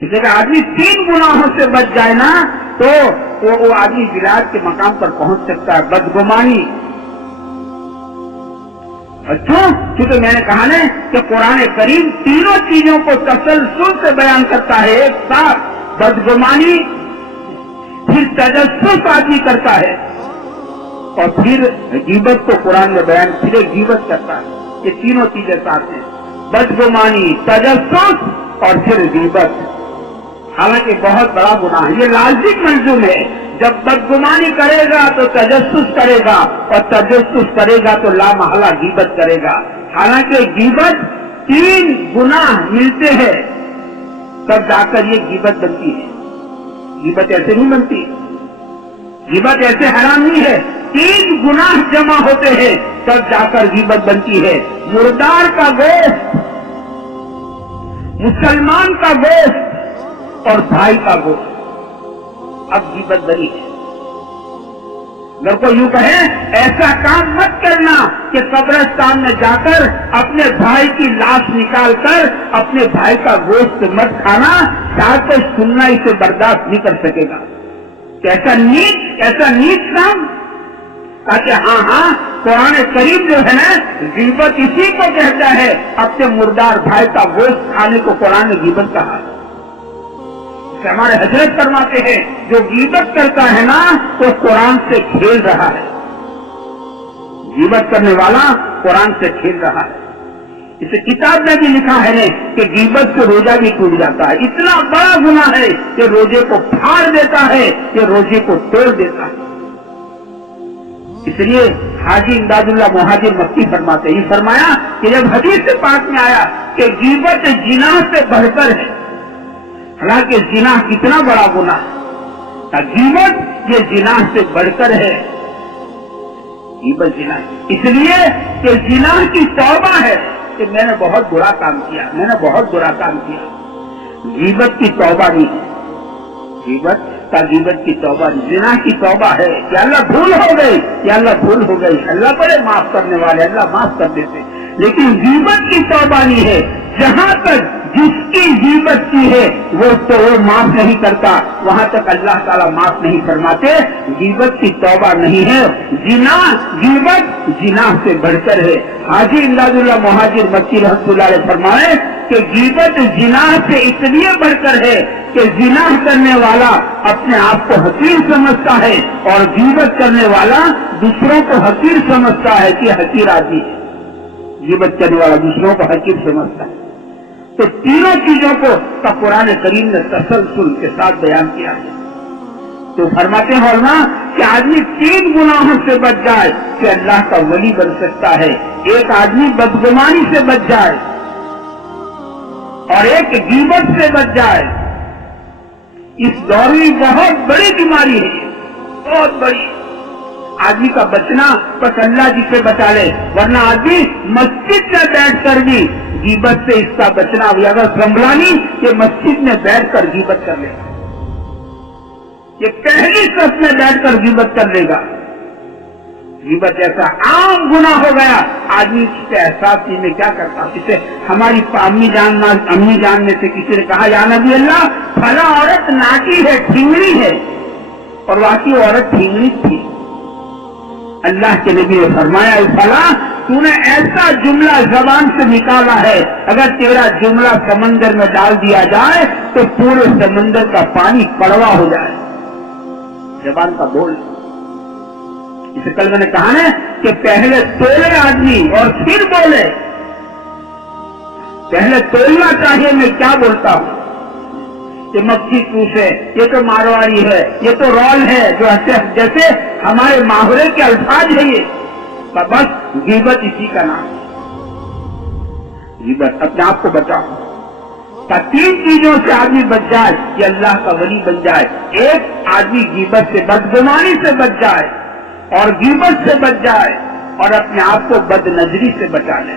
اس لیے آدمی 3 گناہوں سے بچ جائے نا تو وہ آدمی ولایت کے مقام پر پہنچ سکتا ہے. بدگمانی. چونکہ میں نے کہا نا کہ قرآن کریم تینوں چیزوں کو تسلسل سے بیان کرتا ہے ایک ساتھ. بدگمانی، پھر تجسس آدمی کرتا ہے، اور پھر غیبت کو قرآن میں بیان پھر غیبت کرتا ہے. یہ تینوں چیزیں ساتھ ہیں، بدگمانی، تجسس اور پھر غیبت. حالانکہ بہت بڑا گناہ ہے. یہ لازم ملزوم ہے. جب بدگمانی کرے گا تو تجسس کرے گا، اور تجسس کرے گا تو لا محالہ غیبت کرے گا. حالانکہ غیبت 3 گناہ ملتے ہیں تب جا کر یہ غیبت بنتی ہے. غیبت ایسے نہیں بنتی، غیبت ایسے حرام نہیں ہے. 3 گناہ جمع ہوتے ہیں تب جا کر غیبت بنتی ہے. مردار کا گوشت، مسلمان کا گوشت اور بھائی کا گوشت، اب غیبت بنی ہے. اگر کوئی یوں کہے ایسا کام مت کرنا کہ قبرستان میں جا کر اپنے بھائی کی لاش نکال کر اپنے بھائی کا گوشت مت کھانا، شاید کوئی سننا اسے برداشت نہیں کر سکے گا. ایسا نیچ کام. تاکہ ہاں قرآن کریم جو ہے نا غیبت اسی کو کہتا ہے. اپنے مردار بھائی کا گوشت کھانے کو قرآن نے غیبت کہا. ہمارے حضرت فرماتے ہیں جو غیبت کرتا ہے نا تو قرآن سے کھیل رہا ہے. غیبت کرنے والا قرآن سے کھیل رہا ہے. اسے کتاب میں بھی لکھا ہے کہ غیبت سے روزہ بھی ٹوٹ جاتا ہے. اتنا بڑا گناہ ہے کہ روزے کو پھاڑ دیتا ہے، کہ روزے کو توڑ دیتا ہے. اس لیے حاجی امداد اللہ مہاجر مکی فرماتے ہیں، فرمایا کہ جب حدیث پاک میں آیا کہ غیبت زنا سے بڑھ کر ہے، حالانکہ زنا کتنا بڑا گناہ ہے، غیبت یہ زنا سے بڑھ کر ہے. غیبت زنا اس لیے کہ زنا کی توبہ ہے کہ میں نے بہت برا کام کیا، میں نے بہت برا کام کیا. غیبت کی توبہ نہیں ہے. غیبت کی توبہ نہیں، زنا کی توبہ ہے کہ اللہ بھول ہو گئی، یا اللہ بھول ہو گئی، اللہ بڑے معاف کرنے والے، اللہ معاف کر دیتے. لیکن غیبت کی توبہ نہیں ہے. جہاں تک جس کی غیبت کی ہے وہ معاف نہیں کرتا، وہاں تک اللہ تعالیٰ معاف نہیں فرماتے. غیبت کی توبہ نہیں ہے. غیبت زنا سے بڑھ کر ہے. حاجی امداد اللہ مہاجر مکی رحمۃ اللہ علیہ فرمائے کہ غیبت زنا سے اس لیے بڑھ کر ہے کہ زنا کرنے والا اپنے آپ کو حقیر سمجھتا ہے، اور غیبت کرنے والا دوسروں کو حقیر سمجھتا ہے کہ حقیر آدمی ہے. غیبت کرنے والا دوسروں کو حقیر سمجھتا ہے. تو تینوں چیزوں کو قرآن کریم نے تسلسل کے ساتھ بیان کیا ہے. تو فرماتے ہیں علماء کہ آدمی 3 گناہوں سے بچ جائے کہ اللہ کا ولی بن سکتا ہے. ایک آدمی بدگمانی سے بچ جائے، اور ایک غیبت سے بچ جائے. اس دور میں بہت بڑی بیماری ہے، بہت بڑی. آدمی کا بچنا بس اللہ جی سے بچا لے، ورنہ آدمی مسجد میں بیٹھ کر بھی غیبت سے اس کا بچنا ہوئی. اگر سنبھلا نہیں کہ مسجد میں بیٹھ کر غیبت کر لے گا، یہ پہلی صف میں بیٹھ کر غیبت کر لے گا. غیبت ایسا عام گناہ ہو گیا، آدمی اس کے احساس میں کیا کرتا. اسے ہماری امی جان میں سے کسی نے کہا یا نبی اللہ فلاں عورت ناٹی ہے، ٹھینگڑی ہے، اور واقعی عورت ٹھینگڑی تھی. اللہ کے نبی نے فرمایا فلاں تو نے ایسا جملہ زبان سے نکالا ہے، اگر تیرا جملہ سمندر میں ڈال دیا جائے تو پورے سمندر کا پانی کڑوا ہو جائے. زبان کا بول. اسے کل میں نے کہا نا کہ پہلے تولے آدمی اور پھر بولے. پہلے تولنا چاہیے میں کیا بولتا ہوں. یہ مکھی پوچھ ہے، یہ تو مارواڑی ہے، یہ تو رول ہے، جو جیسے ہمارے محاورے کے الفاظ ہے. یہ بس غیبت اسی کا نام ہے. غیبت اپنے آپ کو بچاؤ. 3 چیزوں سے آدمی بچ جائے کہ اللہ کا ولی بن جائے. ایک آدمی غیبت سے، بدگمانی سے بچ جائے، اور غیبت سے بچ جائے، اور اپنے آپ کو بد نظری سے بچا لے.